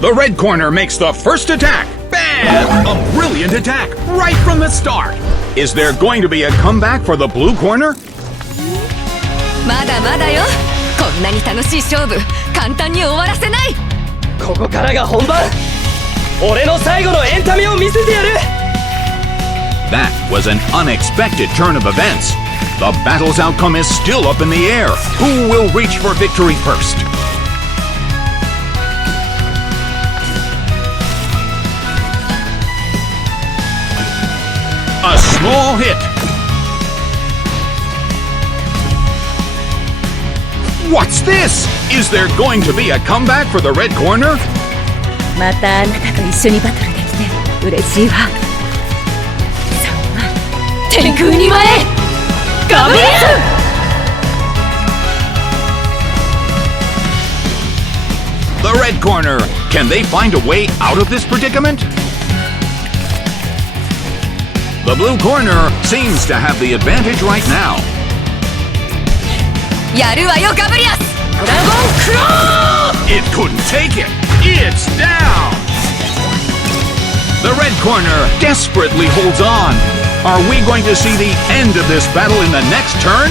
The red corner makes the first attack. Bam! A brilliant attack right from the start. Is there going to be a comeback for the blue corner? まだまだよ。こんなに楽しい勝負、簡単に終わらせない。ここからが本番。俺の最後のエンタメを見せてやる。That was an unexpected turn of events. The battle's outcome is still up in the air. Who will reach for victory first? A small hit. What's this? Is there going to be a comeback for the red corner? またあなたと一緒にバトルできて嬉しいわ。天空に舞えガブリエル。 The red corner. Can they find a way out of this predicament? The blue corner seems to have the advantage right now. やるわよガブリアス。ドラゴンクロー。 It couldn't take it. It's down. The red corner desperately holds on. Are we going to see the end of this battle in the next turn?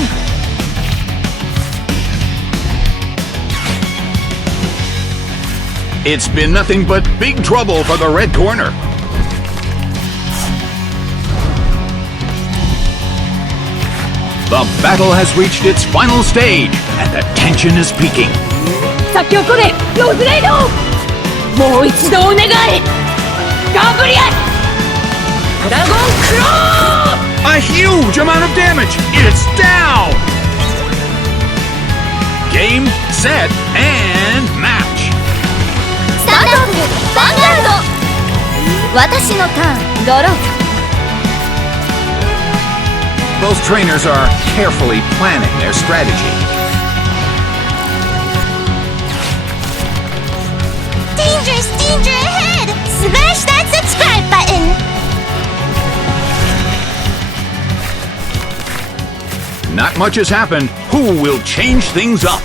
It's been nothing but big trouble for the red corner. The battle has reached its final stage, and the tension is peaking. 先をこれローズレイド。もう一度お願いガブリエル。ドラゴンクロー。 A huge amount of damage! It's down! Game, set, and match! スタンドアップヴァンガード。私のターンドロー。 Both trainers are carefully planning their strategy. Dangerous danger ahead! Smash that subscribe button! Not much has happened. Who will change things up?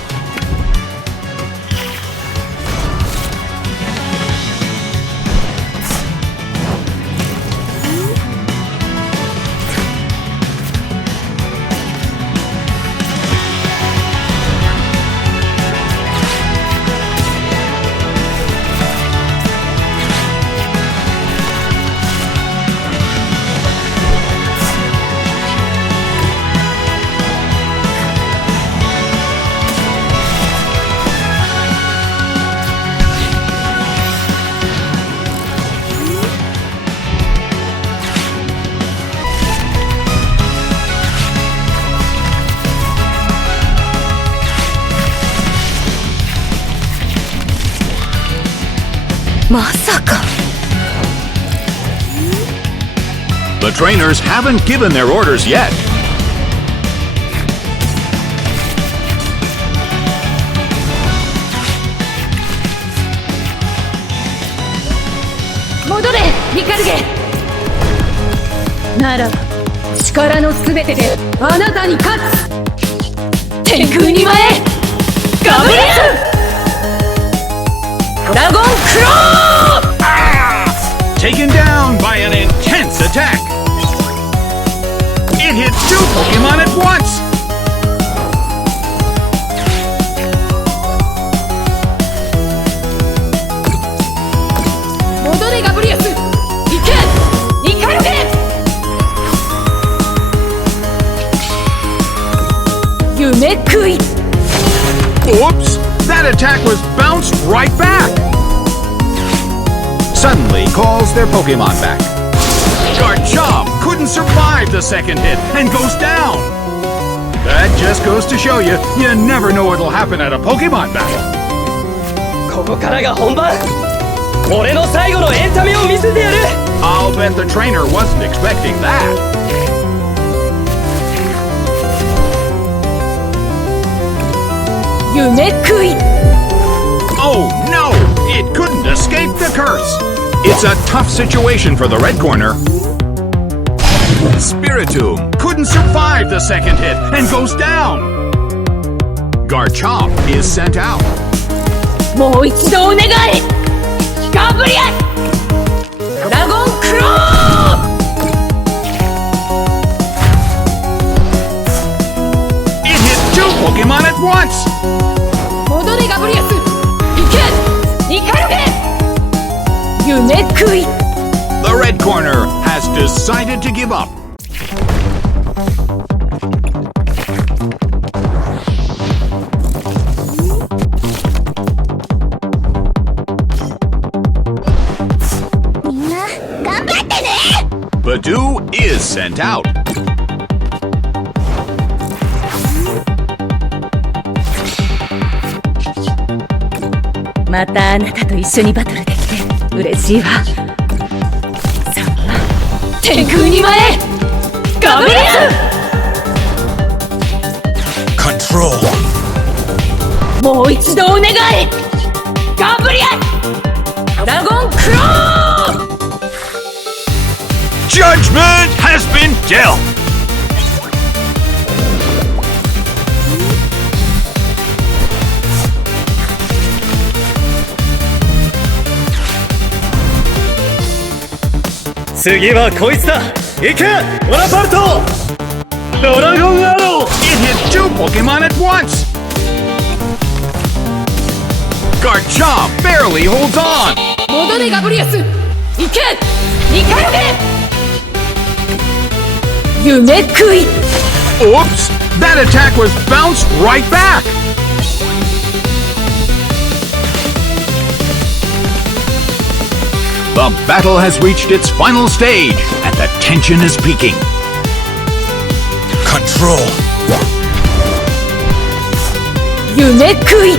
The trainers haven't given their orders yet. Taken down by an intense attack. It hit two Pokemon at once. Oops! That attack was bounced right back. Suddenly calls their Pokemon back. Garchomp couldn't survive the second hit and goes down. That just goes to show you, you never know what'll happen at a Pokemon battle. ここからが本番。俺の最後のエンタメを見せてやる。 I'll bet the trainer wasn't expecting that. Oh no! It couldn't escape the curse! It's a tough situation for the red corner. Spiritomb couldn't survive the second hit and goes down. Garchomp is sent out. ガブリアドラゴンクロー It hit two Pokemon at once! 戻れガブリアス行けニカルゲ夢食い The red corner has decided to give up. Badoo is sent out. またあなたと一緒にバトルできて嬉しいわ。さあ天空に舞えガブリアス Control. もう一度お願いガブリアドラゴンクロー Judgment has been dealt. 次はこいつだ行けオラパルトドラゴンアロー It hit two Pokemon at once. Garchomp barely holds on. 戻れガブリアス行けニカルゲ夢食い Oops! That attack was bounced right back. The battle has reached its final stage, and the tension is peaking. Control. 夢食い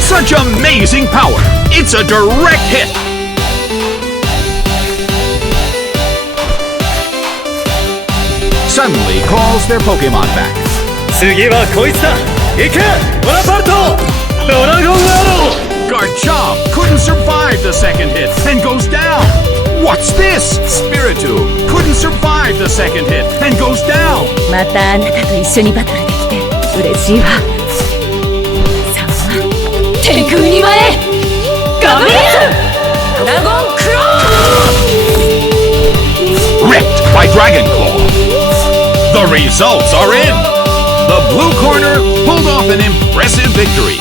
Such amazing power! It's a direct hit! Suddenly calls their Pokemon back. 次はこいつだ行けオラパルトドラゴンアロー Garchomp couldn't survive the second hit and goes down. What's this? Spiritomb couldn't survive the second hit and goes down. またあなたと一緒にバトルできて嬉しいわ。さあ天空に舞えガブリアスドラゴンクロー Ripped by Dragon Claw. The results are in. The blue corner pulled off an impressive victory.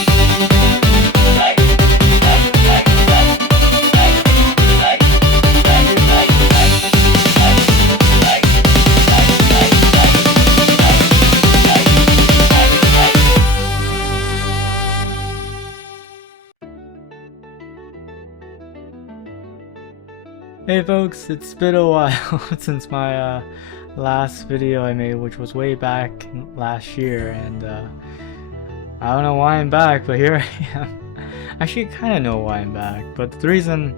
Hey folks, it's been a while since my last video I made, which was way back last year, and I don't know why I'm back, but here I am. Actually, I kind of know why I'm back, but the reason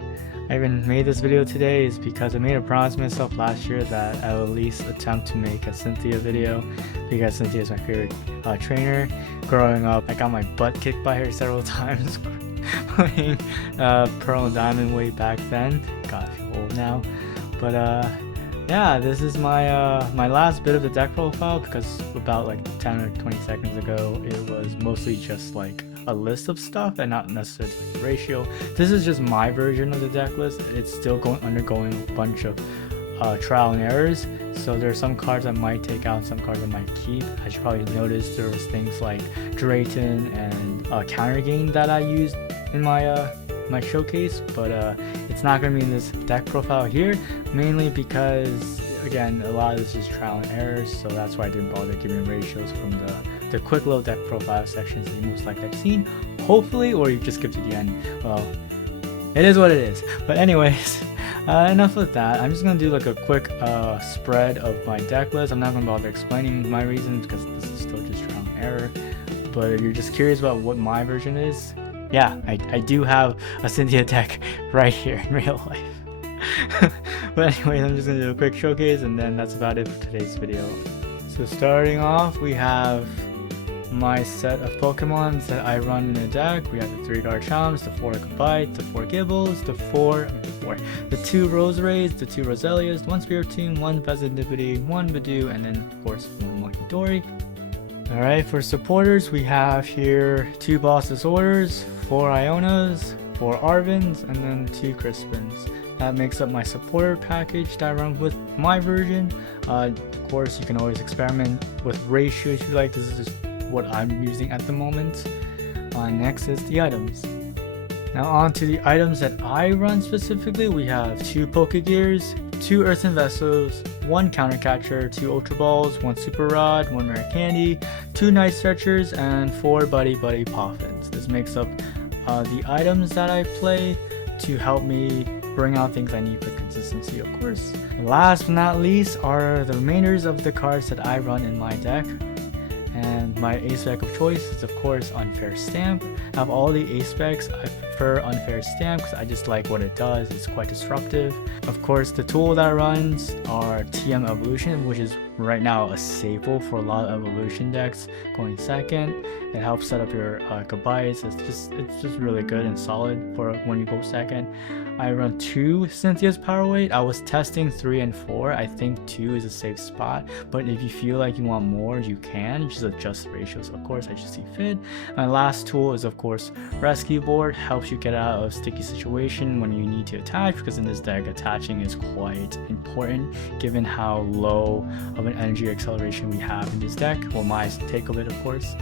I even made this video today is because I made a promise to myself last year that I will at least attempt to make a Cynthia video, because Cynthia is my favorite trainer. Growing up, I got my butt kicked by her several times playing Pearl and Diamond way back then. God, I feel old now. But yeah, this is my my last bit of the deck profile, because about like 10 or 20 seconds ago it was mostly just like a list of stuff and not necessarily like the ratio. This is just my version of the deck list. It's still undergoing a bunch of trial and errors, so there are some cards I might take out, some cards I might keep. As you probably noticed, there was things like Drayton and Counter Gain that I used in my my showcase, but it's not going to be in this deck profile here, mainly because again a lot of this is trial and errors, so that's why I didn't bother giving ratios from the quick little deck profile sections that you most likely have seen, hopefully, or you just skip to the end. Well, it is what it is. But anyways, enough with that. I'm just gonna do like a quick spread of my deck list. I'm not gonna bother explaining my reasons because this is still just trial and error. But if you're just curious about what my version is, yeah, I do have a Cynthia deck right here in real life. But anyways, I'm just gonna do a quick showcase, and then that's about it for today's video. So starting off, we have my set of Pokemons that I run in a deck. We have the 3 Garchomps, the 4 Gabite, the 4 Gibbles, the 2 Roserays, the 2 Roselias, 1 Spiritomb, 1 Vezinivity, 1 Badoo, and then of course 1 Munkidori. Alright, for supporters we have here 2 Boss's Orders, 4 Ionas, 4 Arvins, and then 2 Crispins. That makes up my supporter package that I run with my version. Of course, you can always experiment with ratio if you like. This is just what I'm using at the moment. Next is the items. Now on to the items that I run specifically. We have 2 Pokegears, 2 Earthen Vessels, 1 Counter Catcher, 2 Ultra Balls, 1 Super Rod, 1 Rare Candy, 2 Night Stretchers, and 4 Buddy Buddy Poffins. This makes up the items that I play to help me bring out things I need for consistency, of course. Last but not least are the remainders of the cards that I run in my deck. And my ace spec of choice is of course Unfair Stamp. I have all the ace specs. I prefer Unfair Stamp because I just like what it does. It's quite disruptive. Of course, the tool that runs are TM Evolution, which is right now a staple for a lot of evolution decks going second. It helps set up your goodbyes. It's just really good and solid for when you go second. I run 2 Cynthia's Power Weight. I was testing 3 and 4. I think 2 is a safe spot, but if you feel like you want more, you can just adjust the ratios. Of course, I just see fit. My last tool is of course Rescue Board. Helps you get out of sticky situation when you need to attach, because in this deck attaching is quite important given how low of an energy acceleration we have in this deck. Well, my take of it, of course.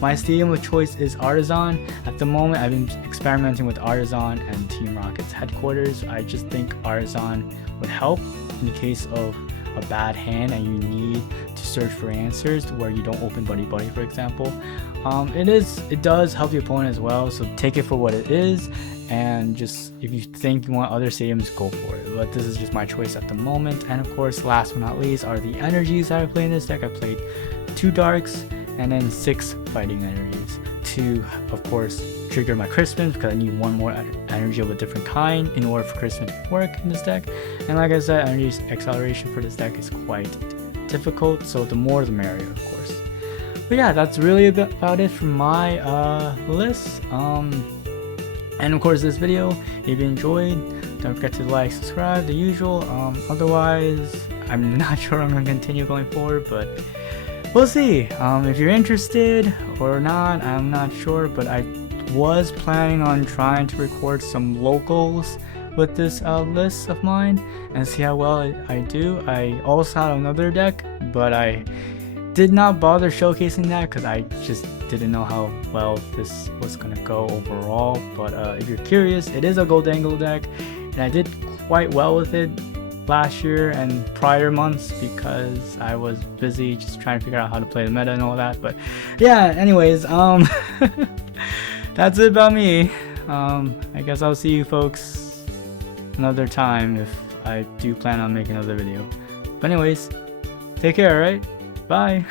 My stadium of choice is Artisan. At the moment, I've been experimenting with Artisan and Team Rocket's headquarters. I just think Artisan would help in the case of a bad hand and you need to search for answers where you don't open Buddy Buddy, for example. It does help the opponent as well, so take it for what it is, and just if you think you want other stadiums, go for it. But this is just my choice at the moment. And of course, last but not least are the energies that I play in this deck. I played 2 Darks and then 6 Fighting Energies to, of course, trigger my Crispins, because I need 1 more energy of a different kind in order for Crispin to work in this deck. And like I said, energy acceleration for this deck is quite difficult, so the more the merrier, of course. But yeah, that's really about it for my list. And of course, this video, if you enjoyed, don't forget to like, subscribe, the usual. Otherwise, I'm not sure I'm going to continue going forward, but we'll see. If you're interested or not, I'm not sure, but I was planning on trying to record some locals with this list of mine and see how well I do. I also had another deck, but I did not bother showcasing that because I just didn't know how well this was gonna go overall. But if you're curious, it is a Gold Angle deck, and I did quite well with it last year and prior months because I was busy just trying to figure out how to play the meta and all that. But yeah, anyways, that's it about me. I guess I'll see you folks another time if I do plan on making another video. But anyways, take care, alright? Bye!